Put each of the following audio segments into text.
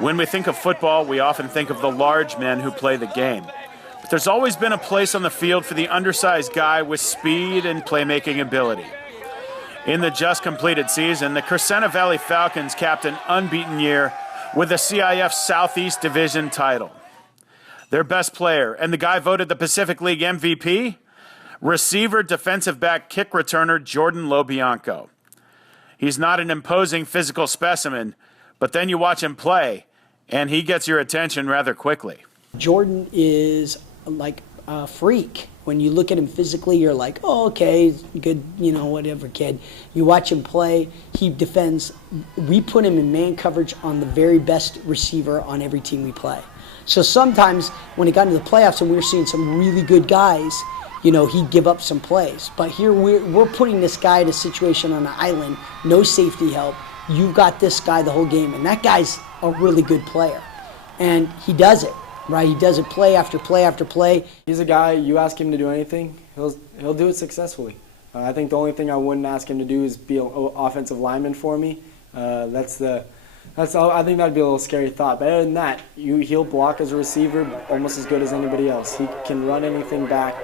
When we think of football, we often think of the large men who play the game. But there's always been a place on the field for the undersized guy with speed and playmaking ability. In the just completed season, the Crescenta Valley Falcons capped an unbeaten year with the CIF Southeast Division title. Their best player, and the guy voted the Pacific League MVP? Receiver, defensive back, kick returner Jordan LoBianco. He's not an imposing physical specimen, but then you watch him play, and he gets your attention rather quickly. Jordan is like a freak. When you look at him physically, you're like, oh, okay, good, whatever, kid. You watch him play, he defends. We put him in man coverage on the very best receiver on every team we play. So sometimes when it got into the playoffs and we were seeing some really good guys, he'd give up some plays. But here we're putting this guy in a situation on an island, no safety help. You've got this guy the whole game, and that guy's a really good player. And he does it, right? He does it play after play after play. He's a guy, you ask him to do anything, he'll do it successfully. I think the only thing I wouldn't ask him to do is be an offensive lineman for me. I think that'd be a little scary thought. But other than that, he'll block as a receiver almost as good as anybody else. He can run anything back,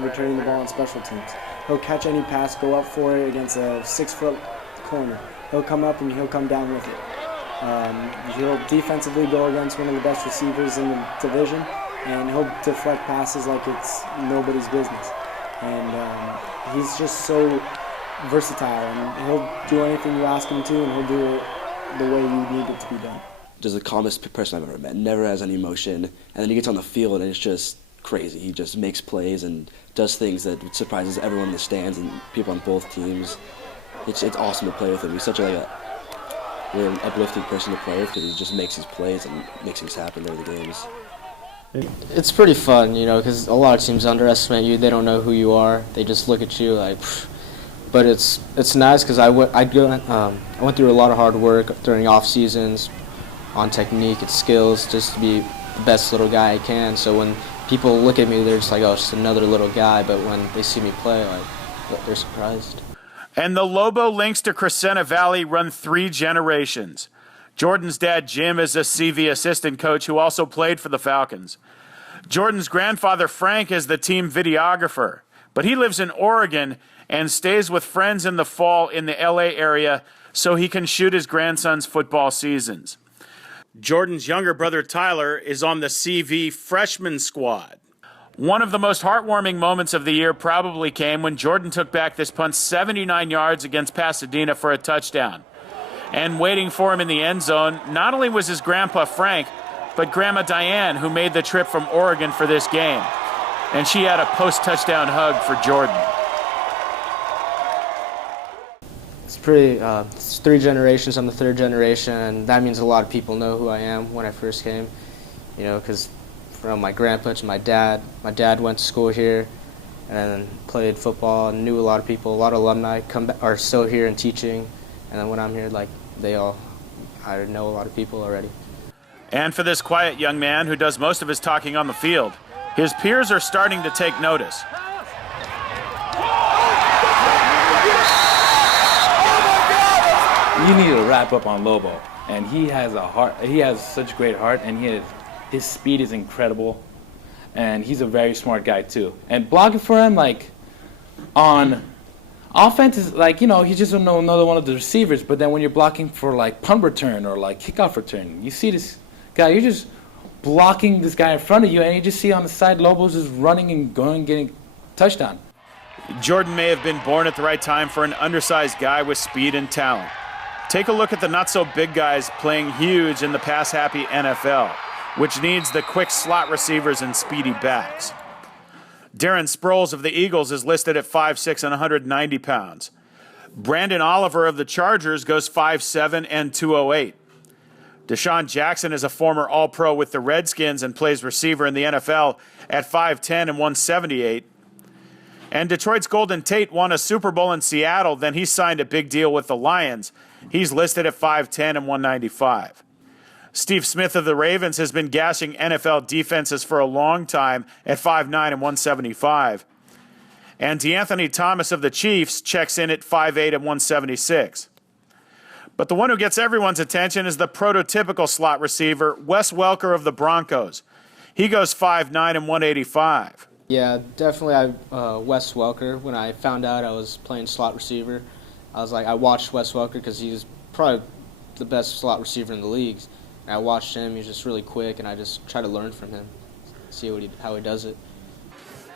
returning the ball on special teams. He'll catch any pass, go up for it against a 6-foot corner. He'll come up and he'll come down with it. He'll defensively go against one of the best receivers in the division, and he'll deflect passes like it's nobody's business. And he's just so versatile, and he'll do anything you ask him to, and he'll do it the way you need it to be done. Just the calmest person I've ever met. Never has any emotion, and then he gets on the field and it's just crazy. He just makes plays and does things that surprises everyone in the stands and people on both teams. It's awesome to play with him. He's such a really uplifting person to play with because he just makes his plays and makes things happen during the games. It's pretty fun, because a lot of teams underestimate you. They don't know who you are. They just look at you like. Pfft. But it's nice because I went through a lot of hard work during off seasons on technique and skills just to be the best little guy I can. So when people look at me, they're just like, oh, it's just another little guy. But when they see me play, they're surprised. And the Lobo links to Crescenta Valley run 3 generations. Jordan's dad, Jim, is a CV assistant coach who also played for the Falcons. Jordan's grandfather, Frank, is the team videographer, but he lives in Oregon and stays with friends in the fall in the LA area so he can shoot his grandson's football seasons. Jordan's younger brother, Tyler, is on the CV freshman squad. One of the most heartwarming moments of the year probably came when Jordan took back this punt 79 yards against Pasadena for a touchdown. And waiting for him in the end zone, not only was his grandpa Frank, but Grandma Diane, who made the trip from Oregon for this game. And she had a post-touchdown hug for Jordan. It's 3 generations. I'm the 3rd generation, and that means a lot of people know who I am when I first came, because from my grandpa to my dad went to school here and played football and knew a lot of people. A lot of alumni are still here and teaching, and then when I'm here, I know a lot of people already. And for this quiet young man who does most of his talking on the field, his peers are starting to take notice. You need to wrap up on Lobo, and he has a heart. He has such great heart, and his speed is incredible, and he's a very smart guy too. And blocking for him, on offense, is he's just another one of the receivers. But then when you're blocking for punt return or kickoff return, you see this guy. You're just blocking this guy in front of you, and you just see on the side Lobo's just running and going, getting touchdown. Jordan may have been born at the right time for an undersized guy with speed and talent. Take a look at the not-so-big guys playing huge in the pass-happy NFL, which needs the quick slot receivers and speedy backs. Darren Sproles of the Eagles is listed at 5'6" and 190 pounds. Brandon Oliver of the Chargers goes 5'7" and 208. Deshaun Jackson is a former All-Pro with the Redskins and plays receiver in the NFL at 5'10" and 178. And Detroit's Golden Tate won a Super Bowl in Seattle, then he signed a big deal with the Lions. He's listed at 5'10" and 195. Steve Smith of the Ravens has been gashing NFL defenses for a long time at 5'9" and 175. And DeAnthony Thomas of the Chiefs checks in at 5'8" and 176. But the one who gets everyone's attention is the prototypical slot receiver, Wes Welker of the Broncos. He goes 5'9" and 185. Yeah, definitely Wes Welker. When I found out I was playing slot receiver, I watched Wes Welker because he's probably the best slot receiver in the leagues. And I watched him. He's just really quick, and I just try to learn from him, see how he does it.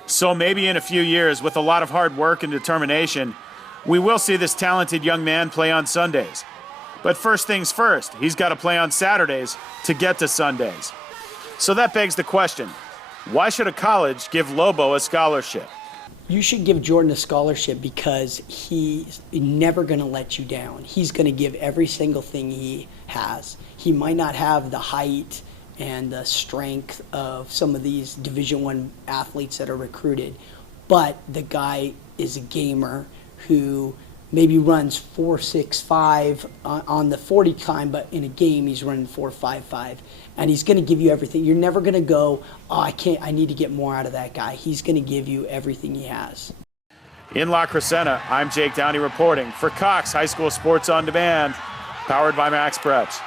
So maybe in a few years, with a lot of hard work and determination, we will see this talented young man play on Sundays. But first things first, he's got to play on Saturdays to get to Sundays. So that begs the question, why should a college give Lobo a scholarship? You should give Jordan a scholarship because he's never going to let you down. He's going to give every single thing he has. He might not have the height and the strength of some of these Division I athletes that are recruited, but the guy is a gamer who maybe runs 4.65 on the 40 time, but in a game he's running 4.55, and he's going to give you everything. You're never going to go, oh, I need to get more out of that guy. He's going to give you everything he has. In La Crescenta, I'm Jake Downey reporting for Cox High School Sports On Demand, powered by Max Preps.